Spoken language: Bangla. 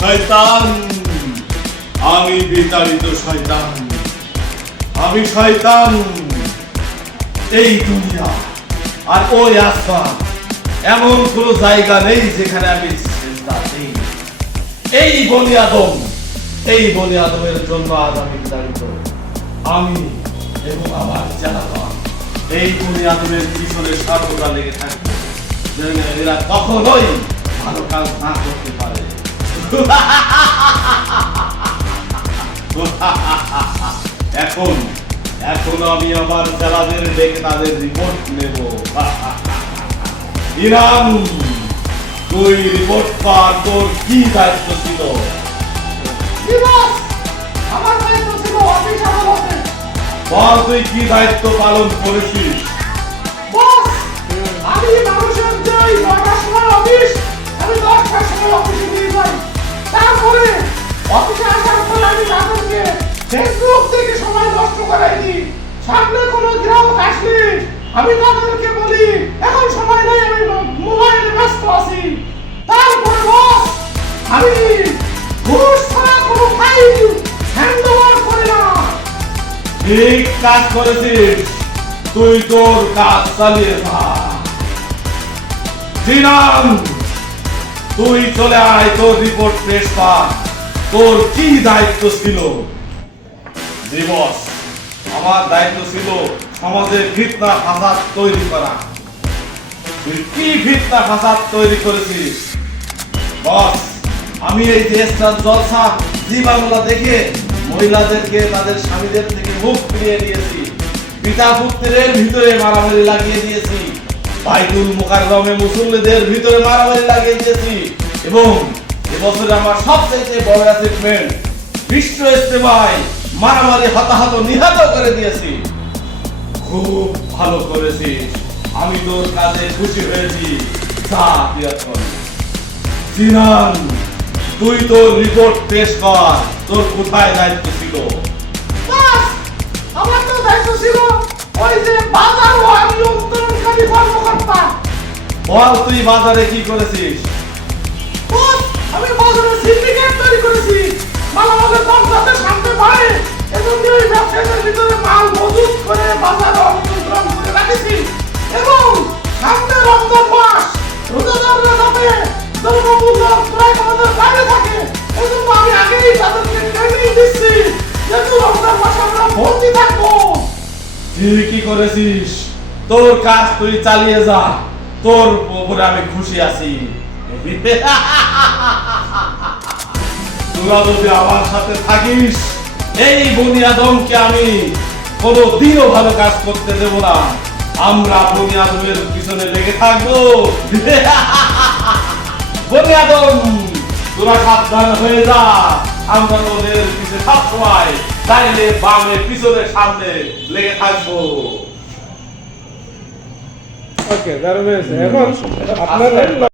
শয়তান, আমি বিতাড়িত শয়তান, আমি শয়তান। এই দুনিয়া আর ওই আসমান, এমন কোন জায়গা নেই যেখানে আমি সিজদা দেই। এই বনি আদম, এই বনি আদমের জন্য আজ আমি বিতাড়িত। আমি এবং আমার জানালা এই বনি আদমের পিছনে সর্বদা লেগে থাকবে, যেন এরা কখনোই ভালো কাজ না করতে পারে। এখন এখন আমি আমার জালাদের ডেকে তাদের রিপোর্ট নেব। ইরাম, তুই রিপোর্ট কর, তোর কি দায়িত্ব ছিল? আমার দায়িত্ব ছিল অফিস আদালতে। বল, তুই কি দায়িত্ব পালন করেছিস? বস, আমি মানুষের যে 9টার সময় অফিস, আমি 10টার সময় অফিসে দিয়ে যাই। তারপরে অফিসে আসার পর আমি তাদেরকে ফেসবুক থেকে সময় নষ্ট করাই দিই। সামনে কোনো গ্রাহক আসলে আমি তাদেরকে বলি এখন সময় নেই, আমি মোবাইলে ব্যস্ত আছি। তারপরে বস, আমি ঘুষ ছাড়া কোনো ফাইল হ্যান্ড ওভার করি না। ঠিক কাজ করেছিস, তুই তোর কাজ চালিয়ে থাক। শ্রীরাম, তুই চলে আয়, তোর রিপোর্ট পেশ কর। তোর কি দায়িত্ব ছিল? দিবস, আমার দায়িত্ব ছিল সমাজে ফিতনা ফাসাদ তৈরি করা। তুই কি ফিতনা ফাসাদ তৈরি করেছিস? বস, আমি এই দেশটার জলসা জি বাংলা দেখে মহিলাদেরকে তাদের স্বামীদের থেকে মুখ ফিরিয়ে দিয়েছি, পিতা পুত্রের ভিতরে মারামারি লাগিয়ে দিয়েছি, বাইতুল মুকাররমে মুসল্লিদের ভিতরে মারামারি লাগিয়ে দিয়েছি, এবং এবছরে আমার সবচেয়ে বড় অ্যাচিভমেন্ট বিশ্ব ইজতেমায় মারামারি হতাহত নিহত করে দিয়েছি। খুব ভালো করেছিস, আমি তোর কাজে খুশি হয়েছি। যা দিয়া কর। জিনান, তুই তোর রিপোর্ট পেশ কর, তোর কোথায় দায়িত্ব ছিল? বাস, আমার তো দায়িত্ব ছিল ওই যে বাজার ও নিয়ন্ত্রণকারী কর্মকর্তা। বল, তুই বাজারে কি করেছিস? বস, আমি বাজারে সিন্ডিকেট তৈরি করেছি। মালামালের দাম যাতে সামনে বাড়ে, এজন্য ওই ব্যবসায়ীদের ভিতরে মাল মজুত করে বাজারে অনিয়ন্ত্রণ করে রাখেছি। এবং সামনে রমজান মাস, রোজাদাররা যাতে দ্রব্যমূল্য ক্রয় আমাদের বাইরে থাকে, এজন্য আমি আগেই তাদেরকে ট্রেনিং দিচ্ছি, যেহেতু রমজান মাসে আমরা ভর্তি থাকবো। ঠিকই করেছিস, তোর কাজ তুই চালিয়ে যা, তোর উপরে আমি খুশি আছি। তোরা যদি আমার সাথে থাকিস, এই বনি আদমকে আমি কোনোদিনও ভালো কাজ করতে দেব না। আমরা বনি আদমের পিছনে লেগে থাকবো। বনি আদম, তোরা সাবধান হয়ে যা, আমরা তোদের পিছনে সবসময় ডাইনে বামে পিছনে সামনে লেগে থাকবো। ওকে, দারুণ হয়েছে। এখন আপনার